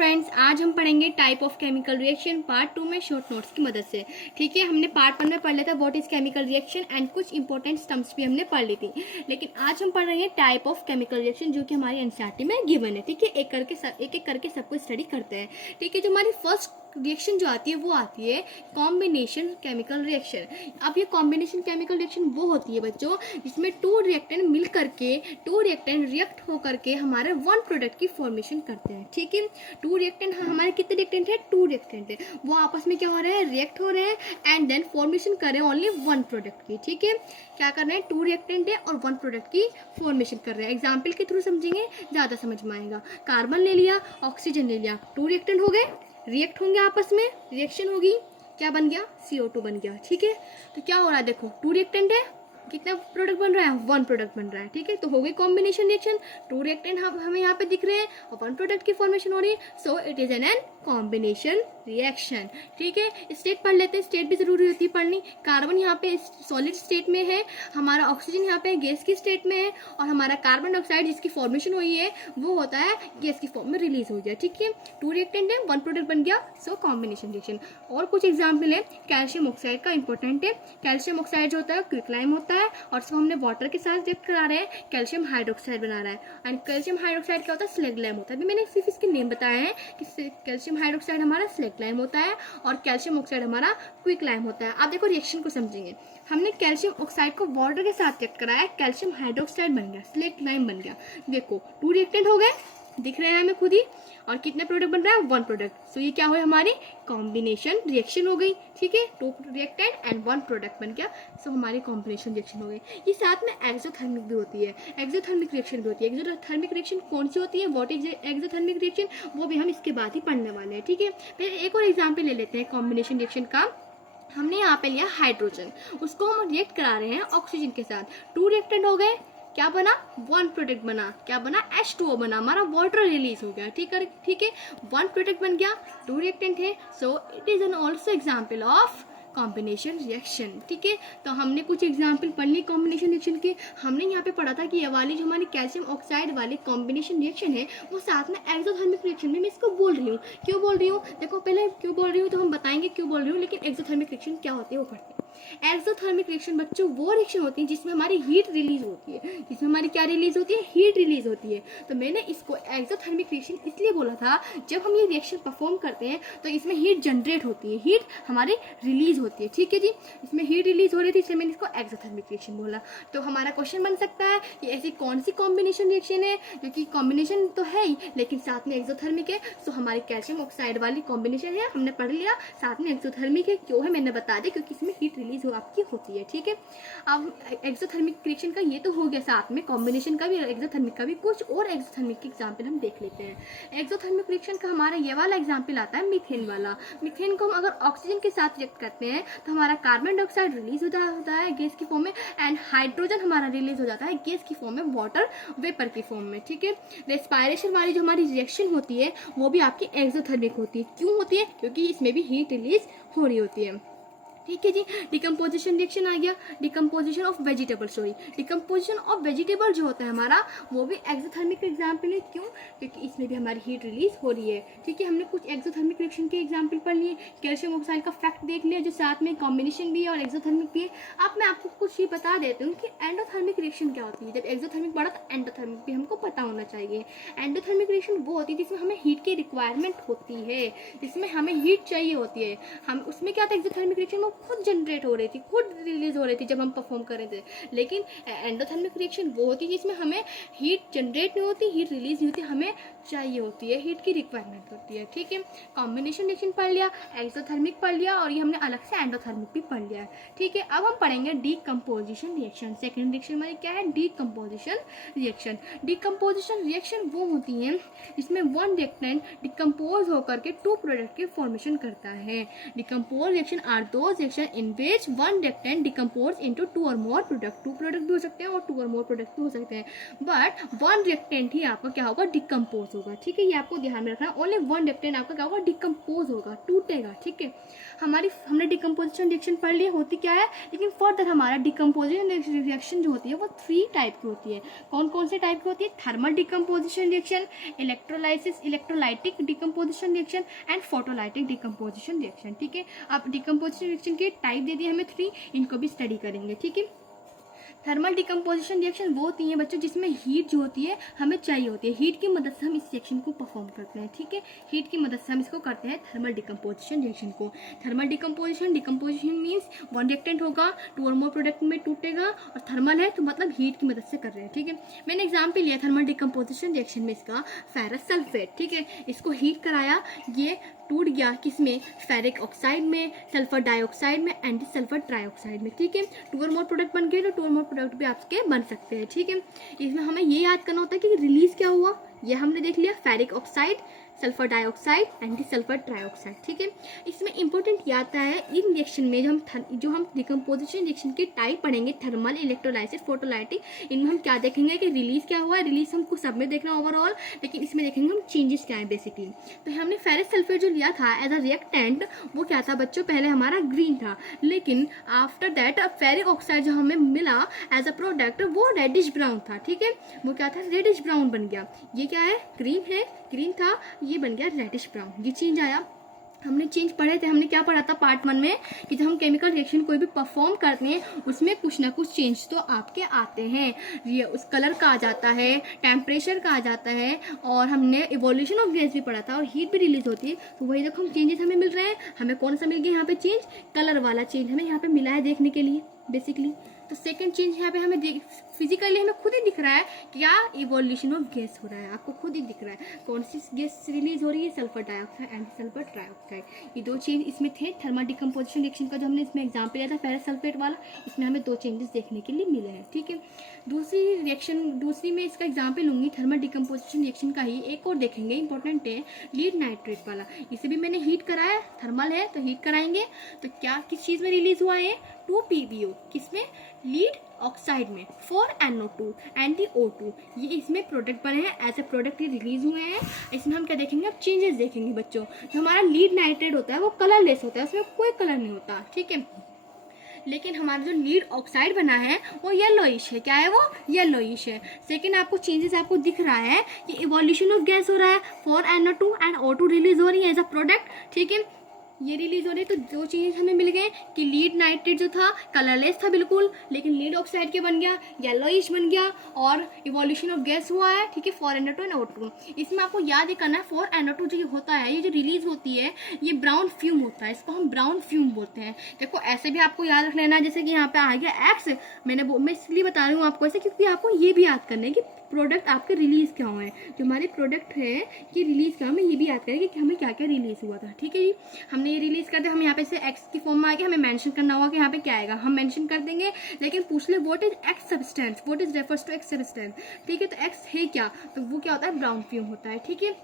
Friends, आज हम पढ़ेंगे type of chemical reaction part 2 में शॉर्ट नोट्स की मदद से। ठीक है, हमने पार्ट 1 में पढ़ लिया था what is chemical reaction and कुछ इंपॉर्टेंट टर्म्स भी हमने पढ़ ली थी। लेकिन आज हम पढ़ रहे हैं टाइप ऑफ केमिकल रिएक्शन जो कि हमारी एनसीईआरटी में गिवन है। ठीक है, एक एक करके सबको स्टडी करते हैं। ठीक है, जो हमारी फर्स्ट रिएक्शन जो आती है वो आती है कॉम्बिनेशन केमिकल रिएक्शन। अब ये कॉम्बिनेशन केमिकल रिएक्शन वो होती है बच्चों जिसमें टू रिएक्टेंट मिल करके रिएक्ट हो करके हमारे वन प्रोडक्ट की फॉर्मेशन करते हैं। ठीक है, टू रिएक्टेंट हमारे कितने रिएक्टेंट है? टू रिएक्टेंट है। वो आपस में क्या हो रहा है? रिएक्ट हो रहे हैं एंड देन फॉर्मेशन कर रहे हैं ओनली वन प्रोडक्ट की। ठीक है, क्या कर रहे हैं? टू रिएक्टेंट है और वन प्रोडक्ट की फॉर्मेशन कर रहे हैं। एग्जाम्पल के थ्रू समझेंगे ज़्यादा समझ में आएगा। कार्बन ले लिया, ऑक्सीजन ले लिया, टू रिएक्टेंट हो गए, रिएक्ट होंगे आपस में, रिएक्शन होगी, क्या बन गया? CO2 बन गया। ठीक है, तो क्या हो रहा है? देखो, टू रिएक्टेंट है, कितना प्रोडक्ट बन रहा है? वन प्रोडक्ट बन रहा है। ठीक है, तो हो गई कॉम्बिनेशन रिएक्शन। टू रिएक्टेंट हमें यहाँ पे दिख रहे हैं और वन प्रोडक्ट की फॉर्मेशन हो रही है, so it is an combination reaction. ठीक है, स्टेट पढ़ लेते हैं, स्टेट भी जरूरी होती है पढ़नी। कार्बन यहाँ पे सॉलिड स्टेट में है, हमारा ऑक्सीजन यहाँ पे गैस की स्टेट में है और हमारा कार्बन डाइऑक्साइड जिसकी फॉर्मेशन हुई है वो होता है गैस की फॉर्म में रिलीज हो गया। ठीक है, टू रिएक्टेंट है, वन प्रोडक्ट बन गया, सो कॉम्बिनेशन रिएक्शन। और कुछ एग्जाम्पल है, कैल्शियम ऑक्साइड का इंपॉर्टेंट है। कैल्शियम ऑक्साइड जो होता है क्विकलाइम होता है और इसको हमने वाटर के साथ रिएक्ट करा रहे हैं, कैल्शियम हाइड्रोक्साइड बना रहा है। एंड कैल्शियम हाइड्रोक्साइड क्या होता है? स्लेगलाइम होता है। अभी मैंने सिर्फ इसके नेम बताया है कि कैल्शियम हाइड्रोक्साइड हमारा स्लेगलाइम होता है और कैल्शियम ऑक्साइड हमारा क्विकलाइम होता है। आप देखो रिएक्शन को समझेंगे। हमने कैल्शियम ऑक्साइड को वाटर के साथ रिएक्ट कराया, कैल्शियम हाइड्रोक्साइड बन गया, स्लेगलाइम बन गया। देखो, टू रिएक्टेंट हो गए, दिख रहे हैं हमें खुद ही, और कितने प्रोडक्ट बन रहा है? One product. सो ये क्या हुआ? हमारी कॉम्बिनेशन रिएक्शन हो गई। ठीक है, two reactant and one product बन गया, सो हमारी कॉम्बिनेशन रिएक्शन हो गई। ये साथ में एक्सोथर्मिक भी होती है, एक्सोथर्मिक रिएक्शन भी होती है। एक्सोथर्मिक रिएक्शन कौन सी होती है? व्हाट इज एक्सोथर्मिक रिएक्शन, वो भी हम इसके बाद ही पढ़ने वाले हैं। ठीक है, फिर एक और एग्जाम्पल ले लेते हैं कॉम्बिनेशन रिएक्शन का। हमने यहाँ पे लिया हाइड्रोजन, उसको हम रिएक्ट करा रहे हैं ऑक्सीजन के साथ। टू रिएक्टेंट हो गए, क्या बना? वन प्रोडक्ट बना, क्या बना? H2O बना, हमारा वाटर रिलीज हो गया। ठीक है, वन प्रोडक्ट बन गया, टू रिएक्टेंट है, so it is an also example of combination reaction. ठीक है, तो हमने कुछ एग्जाम्पल पढ़ ली कॉम्बिनेशन रिएक्शन के। हमने यहाँ पे पढ़ा था कि ये वाली जो हमारी कैल्शियम ऑक्साइड वाली कॉम्बिनेशन रिएक्शन है वो साथ में एक्सोथर्मिक रिएक्शन में मैं इसको बोल रही हूँ। क्यों बोल रही हूँ? देखो, पहले क्यों बोल रही हूँ तो हम बताएंगे क्यों बोल रही हूँ, लेकिन एक्सोथर्मिक रिएक्शन क्या होती है वो पढ़ते हैं। एक्सोथर्मिक रिएक्शन बच्चों वो रिएक्शन होती है जिसमें हमारी हीट रिलीज होती है, जिसमें हमारी क्या रिलीज होती है? हीट रिलीज होती है। तो मैंने इसको एक्सोथर्मिक रिएक्शन इसलिए बोला था, जब हम ये रिएक्शन परफॉर्म करते हैं तो इसमें हीट जनरेट होती है, हीट हमारी रिलीज होती है। ठीक है जी, इसमें हीट रिलीज हो रही थी इसलिए मैंने इसको एक्सोथर्मिक रिएक्शन बोला। तो हमारा क्वेश्चन बन सकता है कि ऐसी कौन सी कॉम्बिनेशन रिएक्शन है जो कि कॉम्बिनेशन तो है ही लेकिन साथ में एक्सोथर्मिक है। तो हमारी कैल्शियम ऑक्साइड वाली कॉम्बिनेशन है, हमने पढ़ लिया, साथ में एक्सोथर्मिक है। क्यों है मैंने बता दिया, क्योंकि इसमें हीट रिलीज आपकी होती है। ठीक है, अब एक्सोथर्मिक रिएक्शन का ये तो हो गया, साथ में कॉम्बिनेशन का भी एक्सोथर्मिक का भी। कुछ और एक्सोथर्मिक के एग्जांपल हम देख लेते हैं। एक्सोथर्मिक रिएक्शन का हमारा ये वाला एग्जांपल आता है मीथेन वाला। मीथेन को हम अगर ऑक्सीजन के साथ रिएक्ट करते हैं तो हमारा कार्बन डाइऑक्साइड रिलीज होता है गैस की फॉर्म में एंड हाइड्रोजन हमारा रिलीज हो जाता है गैस की फॉर्म में, वाटर वेपर की फॉर्म में। ठीक है, रेस्पिरेशन वाली जो हमारी रिएक्शन होती है वो भी आपकी एक्सोथर्मिक होती है। क्यों होती है? क्योंकि इसमें भी हीट रिलीज हो रही होती है। ठीक है जी, डिकम्पोजिशन रिएक्शन आ गया, decomposition of vegetable. Sorry, decomposition of vegetable जो होता है हमारा वो भी एक्सोथर्मिक एग्जाम्पल है। क्यों? क्योंकि इसमें भी हमारी हीट रिलीज हो रही है। ठीक है, हमने कुछ एक्सोथर्मिक रिएक्शन के एग्जाम्पल पढ़ लिए, कैल्शियम ऑक्साइड का फैक्ट देख लिया जो साथ में कॉम्बिनेशन भी है और एक्सोथर्मिक भी है। अब मैं आपको कुछ ये बता देती हूँ कि एंडोथर्मिक रिएक्शन क्या होती है। जब एक्सोथर्मिक पढ़ा तो एंडोथर्मिक भी हमको पता होना चाहिए। एंडोथर्मिक रिएक्शन वो होती है जिसमें हमें हीट की रिक्वायरमेंट होती है, जिसमें हमें हीट चाहिए होती है। हम उसमें क्या था? एक्सोथर्मिक रिएक्शन में खुद जनरेट हो रही थी, खुद रिलीज हो रही थी जब हम परफॉर्म कर रहे थे। लेकिन एंडोथर्मिक रिएक्शन वो होती है जिसमें हमें हीट जनरेट नहीं होती, हीट रिलीज नहीं होती, हमें चाहिए होती है, हीट की रिक्वायरमेंट होती है। ठीक है, कॉम्बिनेशन रिएक्शन पढ़ लिया, एक्सोथर्मिक पढ़ लिया और ये हमने अलग से एंडोथर्मिक भी पढ़ लिया है। ठीक है, अब हम पढ़ेंगे डीकम्पोजिशन रिएक्शन। सेकेंड रिएक्शन हमारी क्या है? Decomposition reaction. डीकम्पोजिशन रिएक्शन वो होती है जिसमें वन रिएक्टेंट डिकम्पोज होकर के टू प्रोडक्ट के फॉर्मेशन करता है। Decompose reaction are those reaction in which one reactant decompose into two और मोर प्रोडक्ट। टू प्रोडक्ट भी हो सकते हैं और टू और मोर प्रोडक्ट भी हो सकते हैं, बट वन रिएक्टेंट ही आपका क्या होगा? डिकम्पोज डिकम्पोज होगा, ठीक है, ये आपको ध्यान में रखना। ओनली वन रिएक्टेंट आपका क्या होगा, डिकम्पोज होगा, टूटेगा, ठीक है। हमने डिकम्पोजिशन रिएक्शन पढ़ लिया होती क्या है, लेकिन फर्दर हमारा डिकम्पोजिशन रिएक्शन जो होती है वो 3 टाइप की होती है। कौन कौन से टाइप की होती है, thermal decomposition reaction, electrolysis electrolytic decomposition reaction and photolytic decomposition reaction, ठीक है। अब डिकम्पोजिशन रिएक्शन के टाइप दे दिए हमें 3, इनको भी स्टडी करेंगे, ठीक है। थर्मल डिकम्पोजिशन रिएक्शन वो होती है बच्चों जिसमें हीट जो होती है हमें चाहिए होती है, हीट की मदद से हम इस रिएक्शन को परफॉर्म करते हैं, ठीक है। हीट की मदद से हम इसको करते हैं थर्मल डिकम्पोजिशन रिएक्शन को। Thermal decomposition means one reactant होगा, 2 और मोर प्रोडक्ट में टूटेगा, और थर्मल है तो मतलब हीट की मदद से कर रहे हैं, ठीक है। मैंने एग्जाम्पल लिया थर्मल डिकम्पोजिशन रिएक्शन में इसका फेरस सल्फेट, ठीक है, इसको हीट कराया, ये टूट गया किसमें, फेरिक ऑक्साइड में, सल्फर डाइऑक्साइड में, एंटी सल्फर ट्राइऑक्साइड में, ठीक है। 2 और मोर प्रोडक्ट बन गए तो 2 और मोर प्रोडक्ट भी आपके बन सकते हैं, ठीक है। इसमें हमें ये याद करना होता है कि रिलीज क्या हुआ, ये हमने देख लिया, ferric oxide, sulphur dioxide, anti sulphur trioxide, ठीक है। इसमें इंपॉर्टेंट ये आता है इन रिएक्शन में जो हम डिकम्पोजिशन रिएक्शन के टाइप पढ़ेंगे, थर्मल, इलेक्ट्रोलाइसिस, फोटोलाइटिक, इनमें हम क्या देखेंगे कि रिलीज क्या हुआ है, रिलीज हमको सब में देखना ओवरऑल, लेकिन इसमें देखेंगे हम चेंजेस क्या है बेसिकली। तो हमने फेरस सल्फेट जो लिया था एज अ रिएक्टेंट, वो क्या था बच्चों, पहले हमारा ग्रीन था, लेकिन आफ्टर दैट फेरिक ऑक्साइड जो हमें मिला एज अ प्रोडक्ट वो रेडिश ब्राउन था, ठीक है, वो क्या था, रेडिश ब्राउन बन गया। ये क्या है, ग्रीन था, ये बन गया रेडिश ब्राउन, ये चेंज आया। हमने चेंज पढ़े थे, हमने क्या पढ़ा था पार्ट 1 में कि जब हम केमिकल रिएक्शन कोई भी परफॉर्म करते हैं उसमें कुछ ना कुछ चेंज तो आपके आते हैं, ये उस कलर का आ जाता है, टेम्परेचर का आ जाता है, और हमने इवोल्यूशन ऑफ गैस भी पढ़ा था, और हीट भी रिलीज होती है। तो वही देखो हम चेंजेस हमें मिल रहे हैं, हमें कौन सा मिल गया यहाँ पे चेंज, कलर वाला चेंज हमें यहाँ पे मिला है देखने के लिए बेसिकली। तो सेकंड चेंज यहाँ पे हमें फिजिकली हमें खुद ही दिख रहा है क्या, इवोल्यूशन ऑफ गैस हो रहा है, आपको खुद ही दिख रहा है कौन सी गैस रिलीज हो रही है, sulphur dioxide and sulphur trioxide. ये 2 चेंज इसमें थे थर्मल डिकम्पोजिशन रिएक्शन का, जो हमने इसमें एग्जाम्पल लिया था फेरस सल्फेट वाला, इसमें हमें 2 चेंजेस देखने के लिए मिले हैं, ठीक है। दूसरी में इसका एग्जाम्पल लूंगी थर्मल डिकम्पोजिशन रिएक्शन का ही, एक और देखेंगे इंपॉर्टेंट है लीड नाइट्रेट वाला, इसे भी मैंने हीट कराया, थर्मल है तो हीट कराएंगे, तो क्या किस चीज़ में रिलीज हुआ है, 2PbO, किसमें, लीड ऑक्साइड में, 4NO2 एंटी O2, ये इसमें प्रोडक्ट बने हैं, एज ए प्रोडक्ट ये रिलीज हुए हैं। इसमें हम क्या देखेंगे, अब चेंजेस देखेंगे बच्चों। जो हमारा लीड नाइट्रेट होता है वो कलरलेस होता है, उसमें कोई कलर नहीं होता, ठीक है, लेकिन हमारा जो लीड ऑक्साइड बना है वो येलोइश है, क्या है वो, येलोइश है। सेकंड आपको चेंजेस आपको दिख रहा है कि इवोल्यूशन ऑफ गैस हो रहा है, 4NO2 एंड O2 रिलीज हो रही है एज अ प्रोडक्ट, ठीक है, ये रिलीज हो रही है। तो 2 चेंजेस हमें मिल गए कि लीड नाइट्रेट जो था कलरलेस था बिल्कुल, लेकिन लीड ऑक्साइड के बन गया, येलोइश बन गया, और इवोल्यूशन ऑफ गैस हुआ है, ठीक है, 4NO2 एंड O2। इसमें आपको याद ही करना है 4NO2 जो होता है, ये जो रिलीज होती है ये ब्राउन फ्यूम होता है, इसको हम ब्राउन फ्यूम बोलते हैं। देखो ऐसे भी आपको याद रख लेना है, जैसे कि यहाँ पे आ गया एक्स, मैं इसलिए बता रही हूँ आपको ऐसे क्योंकि आपको ये भी याद करना है कि प्रोडक्ट आपके रिलीज क्या हुए हैं, जो हमारे प्रोडक्ट है ये रिलीज क्या हमें ये भी याद करेंगे कि हमें क्या क्या रिलीज हुआ था, ठीक है जी। हमने ये रिलीज कर दिया, हम यहाँ पे से एक्स की फॉर्म में आके हमें मेंशन करना होगा कि यहाँ पे क्या आएगा, हम मेंशन कर देंगे, लेकिन पूछ ले what is X substance, what is refers to X substance, ठीक है। तो एक्स है क्या, तो वो क्या होता है, ब्राउन फ्यूम होता है, ठीक है।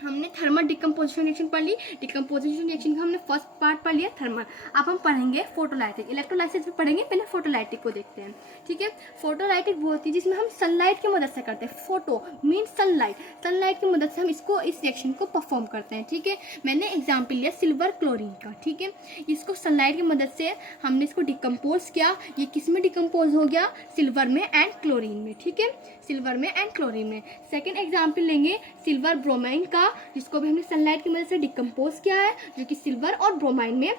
हमने थर्मल डिकम्पोजिशन रिएक्शन पढ़ ली, डिकम्पोजिशन रिएक्शन का हमने फर्स्ट पार्ट पढ़ लिया थर्मल। अब हम पढ़ेंगे फोटोलाइटिक, इलेक्ट्रोलाइसिस भी पढ़ेंगे, पहले फोटोलाइटिक को देखते हैं, ठीक है। फोटोलाइटिक वो होती है जिसमें हम सनलाइट की मदद से करते हैं, फोटो मीन सनलाइट की मदद से हम इस रिएक्शन को परफॉर्म करते हैं, ठीक है। मैंने एग्जाम्पल लिया सिल्वर क्लोरीन का, ठीक है, इसको सनलाइट की मदद से हमने इसको डिकम्पोज किया, ये किस में डिकम्पोज हो गया, सिल्वर में एंड क्लोरीन में, ठीक है, सिल्वर में एंड क्लोरीन में। सेकेंड एग्जाम्पल लेंगे सिल्वर ब्रोमाइन का, जिसको भी हमने सनलाइट की मदद से डिकम्पोज किया है, जो कि सिल्वर और ब्रोमाइन में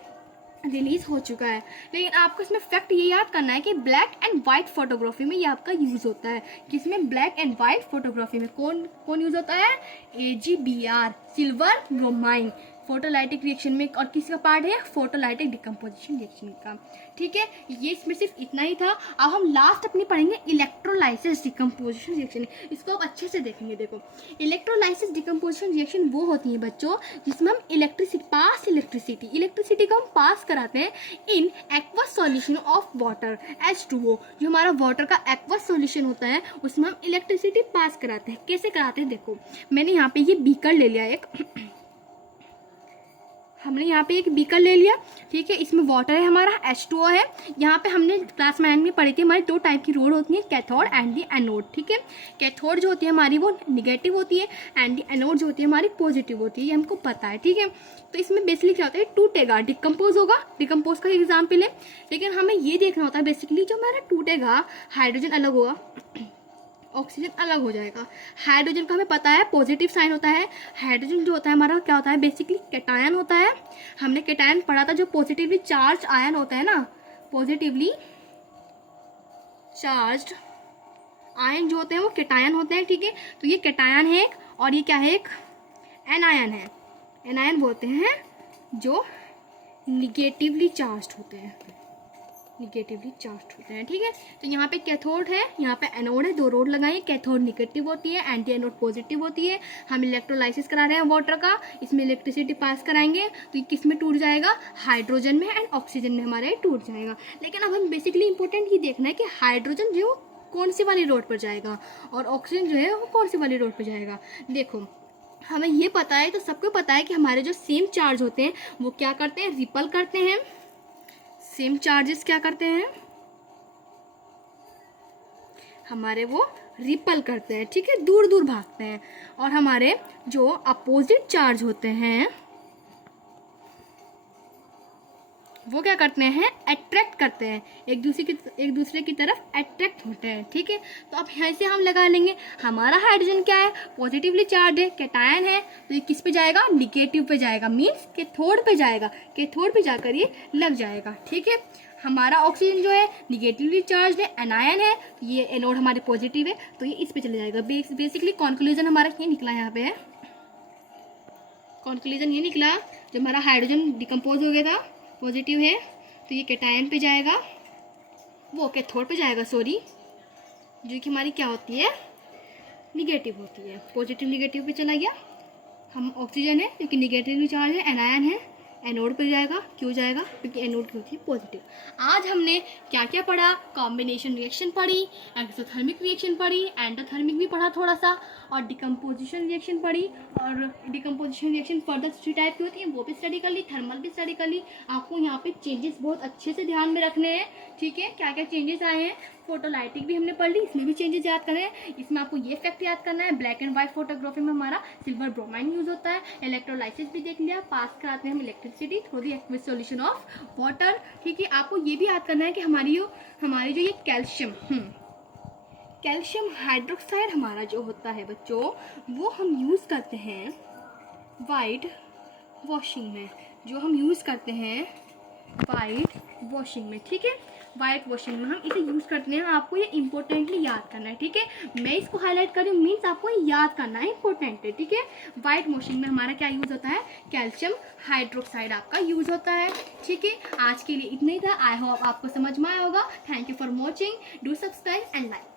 रिलीज हो चुका है। लेकिन आपको इसमें फैक्ट ये याद करना है कि ब्लैक एंड व्हाइट फोटोग्राफी में ये आपका यूज होता है, जिसमें ब्लैक एंड व्हाइट फोटोग्राफी में कौन यूज होता है, AgBr, silver bromine, photolytic reaction में। और किसका पार्ट है, फोटोलाइटिक डिकम्पोजिशन रिएक्शन का, ठीक है। ये इसमें सिर्फ इतना ही था। अब हम लास्ट अपनी पढ़ेंगे इलेक्ट्रोलाइसिस डिकम्पोजिशन रिएक्शन, इसको आप अच्छे से देखेंगे। देखो इलेक्ट्रोलाइसिस डिकम्पोजिशन रिएक्शन वो होती है बच्चों जिसमें हम इलेक्ट्रिसिटी को हम पास कराते हैं in aqueous solution of water H2O। जो हमारा वाटर का एक्वस सॉल्यूशन होता है उसमें हम इलेक्ट्रिसिटी पास कराते हैं। कैसे कराते हैं, देखो मैंने यहाँ पे ये बीकर ले लिया एक हमने यहाँ पे एक बीकर ले लिया, ठीक है, इसमें वाटर है हमारा, H2O है। यहाँ पे हमने क्लास 9 में पढ़ी थी, हमारी 2 टाइप की रोड होती है, कैथोड एंड दी एनोड, ठीक है। कैथोड जो होती है हमारी वो निगेटिव होती है एंड दी एनोड जो होती है हमारी पॉजिटिव होती है, ये हमको पता है, ठीक है। तो इसमें बेसिकली क्या होता है, टूटेगा, डिकम्पोज होगा, डिकम्पोज का एग्जाम्पल है। लेकिन हमें ये देखना होता है बेसिकली जो हमारा टूटेगा, हाइड्रोजन अलग होगा, ऑक्सीजन अलग हो जाएगा। हाइड्रोजन का हमें पता है पॉजिटिव साइन होता है। हाइड्रोजन जो होता है हमारा क्या होता है, बेसिकली कैटायन होता है। हमने कैटायन पढ़ा था, जो पॉजिटिवली चार्ज आयन होता है ना, पॉजिटिवली चार्ज आयन जो होते हैं वो कैटायन होते हैं, ठीक है। तो ये कैटायन है और ये क्या है, एक एनायन है। एनायन बोलते हैं जो निगेटिवली चार्ज होते हैं, निगेटिवली चार्ज होते हैं, ठीक है। तो यहाँ पे कैथोड है, यहाँ पे एनोड है, 2 रोड लगाए, कैथोड निगेटिव होती है, एंटी एनोड पॉजिटिव होती है। हम इलेक्ट्रोलाइसिस करा रहे हैं वाटर का, इसमें इलेक्ट्रिसिटी पास कराएंगे तो ये किस में टूट जाएगा, हाइड्रोजन में एंड ऑक्सीजन में हमारे टूट जाएगा। लेकिन अब हम बेसिकली इंपॉर्टेंट ये देखना है कि हाइड्रोजन जो कौन सी वाली रोड पर जाएगा और ऑक्सीजन जो है वो कौन सी वाली रोड पर जाएगा। देखो हमें ये पता है, तो सबको पता है कि हमारे जो सेम चार्ज होते हैं वो क्या करते हैं, रिपल करते हैं। सेम चार्जेस क्या करते हैं हमारे, वो रिपल करते हैं, ठीक है, दूर दूर भागते हैं। और हमारे जो अपोजिट चार्ज होते हैं वो क्या करते हैं, अट्रैक्ट करते हैं, एक दूसरे की तरफ अट्रैक्ट होते हैं, ठीक है। तो अब यहाँ से हम लगा लेंगे, हमारा हाइड्रोजन क्या है, पॉजिटिवली चार्ज है, कैटायन है, तो ये किस पे जाएगा, निगेटिव पे जाएगा, मीन्स कैथोड पे जाएगा, कैथोड पे जाकर ये लग जाएगा, ठीक है। हमारा ऑक्सीजन जो है निगेटिवली चार्ज है, एनायन है, ये एनोड हमारे पॉजिटिव है, तो ये इस पे चले जाएगा। बेसिकली कॉन्क्लूजन हमारा ये निकला, यहाँ पे है कॉन्क्लूजन ये निकला, जब हमारा हाइड्रोजन डिकम्पोज हो गया था, पॉजिटिव है, तो ये कैटायन पे जाएगा, वो कैथोड पे जाएगा, सॉरी, जो कि हमारी क्या होती है, निगेटिव होती है, पॉजिटिव निगेटिव पे चला गया। हम ऑक्सीजन है क्योंकि निगेटिवली चार्ज है, एनायन है, एनोड पे जाएगा, क्यों जाएगा, क्योंकि एनोड की होती है पॉजिटिव। आज हमने क्या क्या पढ़ा, कॉम्बिनेशन रिएक्शन पढ़ी, एक्सोथर्मिक रिएक्शन पढ़ी, एंडोथर्मिक भी पढ़ा थोड़ा सा, और डिकम्पोजिशन रिएक्शन पढ़ी। और डिकम्पोजिशन रिएक्शन फर्दर 3 टाइप की होती है, वो भी स्टडी कर ली, थर्मल भी स्टडी कर ली। आपको यहाँ पे चेंजेस बहुत अच्छे से ध्यान में रखने हैं, ठीक है, क्या क्या चेंजेस आए हैं। फोटोलाइटिक भी हमने पढ़ ली, इसमें भी चेंजेस याद करने हैं। इसमें आपको ये फैक्ट याद करना है, ब्लैक एंड व्हाइट फोटोग्राफी में हमारा सिल्वर ब्रोमाइन यूज होता है। इलेक्ट्रोलाइसिस भी देख लिया, पास कराते हैं हम electricity through the aqueous solution of water, ठीक है। आपको ये भी याद करना है कि हमारी जो ये कैल्शियम हाइड्रोक्साइड हमारा जो होता है बच्चों, वो हम यूज़ करते हैं वाइट वॉशिंग में, जो हम यूज़ करते हैं वाइट वॉशिंग में, ठीक है। वाइट वॉशिंग में हम इसे यूज़ करते हैं, आपको ये इंपॉर्टेंटली याद करना है, ठीक है। मैं इसको हाईलाइट कर रही हूँ, मीन्स आपको ये याद करना है, इंपॉर्टेंट है, ठीक है। वाइट वॉशिंग में हमारा क्या यूज़ होता है, कैल्शियम हाइड्रोक्साइड आपका यूज़ होता है, ठीक है। आज के लिए इतना ही था, आई होप आपको समझ में आया होगा। Thank you for watching, do subscribe and like.